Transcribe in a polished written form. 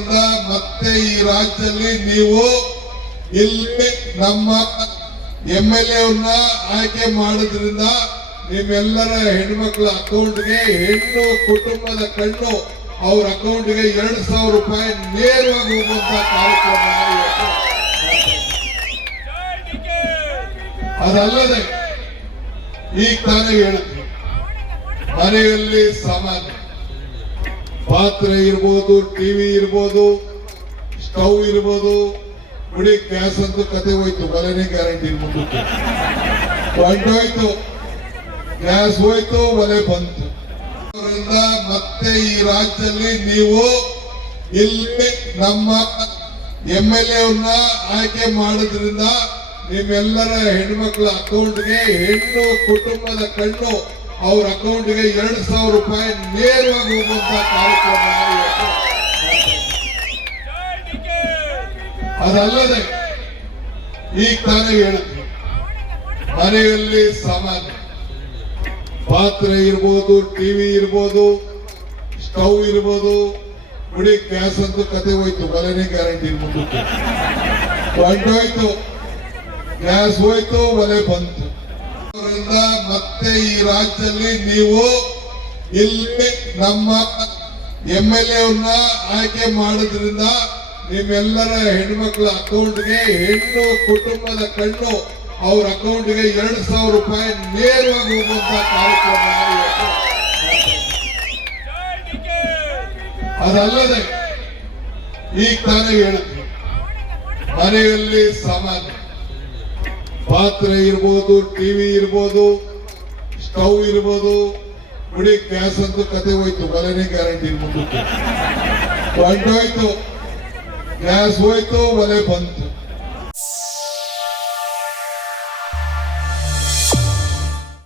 ಬರೋದ್ರಿಂದ ಮತ್ತೆ ಈ ರಾಜ್ಯದಲ್ಲಿ ನೀವು ಇಲ್ಲಿ ನಮ್ಮ MLA ಅವ್ರನ್ನ ಆಯ್ಕೆ ಮಾಡೋದ್ರಿಂದ ನಿಮ್ಮೆಲ್ಲರ ಹೆಣ್ಮಕ್ಳ ಅಕೌಂಟ್ಗೆ ಹೆಣ್ಣು ಕುಟುಂಬದ ಕಣ್ಣು ಅವ್ರ ಅಕೌಂಟ್ಗೆ 2,000 ರೂಪಾಯಿ ನೇರವಾಗಿ ಹೋಗುವಂತ ಕಾರ್ಯಕ್ರಮ ಅದಲ್ಲದೆ ಈಗ ತಾನೇ ಹೇಳಿದ್ವಿ, ಮನೆಯಲ್ಲಿ ಸಾಮಾನ್ಯ ಪಾತ್ರೆ ಇರ್ಬೋದು, ಟಿವಿ ಇರ್ಬೋದು, ಸ್ಟವ್ ಇರ್ಬೋದು, ಬಿಡಿ ಗ್ಯಾಸ್ ಅಂತೂ ಕತೆ ಹೋಯ್ತು, ಒಲೆನೇ ಗ್ಯಾರಂಟಿ ಮುಂದಕ್ಕೆ ಹೊಂಟೋಯ್ತು, ಗ್ಯಾಸ್ ಹೋಯ್ತು, ಒಲೆ ಬಂತು. ಅದರಿಂದ ಮತ್ತೆ ಈ ರಾಜ್ಯದಲ್ಲಿ ನೀವು ಇಲ್ಲಿ ನಮ್ಮ MLA ಅವ್ರನ್ನ ಆಯ್ಕೆ ಮಾಡೋದ್ರಿಂದ ನಿಮ್ಮೆಲ್ಲರ ಹೆಣ್ಮಕ್ಳ ಅಕೌಂಟ್ಗೆ ಹೆಣ್ಣು ಕುಟುಂಬದ ಕಣ್ಣು ಅವ್ರ ಅಕೌಂಟ್ಗೆ 2,000 ರೂಪಾಯಿ ನೇರವಾಗಿ ಹೋಗುವಂತ ಕಾರ್ಯಕ್ರಮ ಅದಲ್ಲದೆ ಈಗ ತಾನೇ ಹೇಳಿದ್ವಿ, ಮನೆಯಲ್ಲಿ ಸಾಮಾನ್ಯ ಪಾತ್ರೆ ಇರ್ಬೋದು, ಟಿವಿ ಇರ್ಬೋದು, ಸ್ಟವ್ ಇರ್ಬೋದು, ಬಿಡಿ ಗ್ಯಾಸ್ ಅಂತೂ ಕತೆ ಹೋಯ್ತು, ಒಲೆನೇ ಗ್ಯಾರಂಟಿ ಮುಂದಕ್ಕೆ ಹೊಂಟೋಯ್ತು, ಗ್ಯಾಸ್ ಹೋಯ್ತು, ಒಲೆ ಬಂತು. ಅದರಿಂದ ಮತ್ತೆ ಈ ರಾಜ್ಯದಲ್ಲಿ ನೀವು ಇಲ್ಲಿ ನಮ್ಮ MLA ಅವ್ರನ್ನ ಆಯ್ಕೆ ಮಾಡೋದ್ರಿಂದ ನಿಮ್ಮೆಲ್ಲರ ಹೆಣ್ಮಕ್ಳ ಅಕೌಂಟ್ಗೆ ಹೆಣ್ಣು ಕುಟುಂಬದ ಕಣ್ಣು ಅವ್ರ ಅಕೌಂಟ್ಗೆ 2,000 ರೂಪಾಯಿ ನೇರವಾಗಿ ಹೋಗುವಂತ ಕಾರ್ಯಕ್ರಮ ಅದಲ್ಲದೆ ಈಗ ತಾನೇ ಹೇಳಿದ್ವಿ, ಮನೆಯಲ್ಲಿ ಸಾಮಾನ್ಯ ಪಾತ್ರೆ ಇರ್ಬೋದು, ಟಿವಿ ಇರ್ಬೋದು, ಸ್ಟವ್ ಇರ್ಬೋದು, ಬಿಡಿ ಗ್ಯಾಸ್ ಅಂತೂ ಕತೆ ಹೋಯ್ತು, ಒಲೆನೇ ಗ್ಯಾರಂಟಿ ಮುಂದಕ್ಕೆ ಹೊಂಟೋಯ್ತು, ಗ್ಯಾಸ್ ಹೋಯ್ತು, ಒಲೆ ಬಂತು.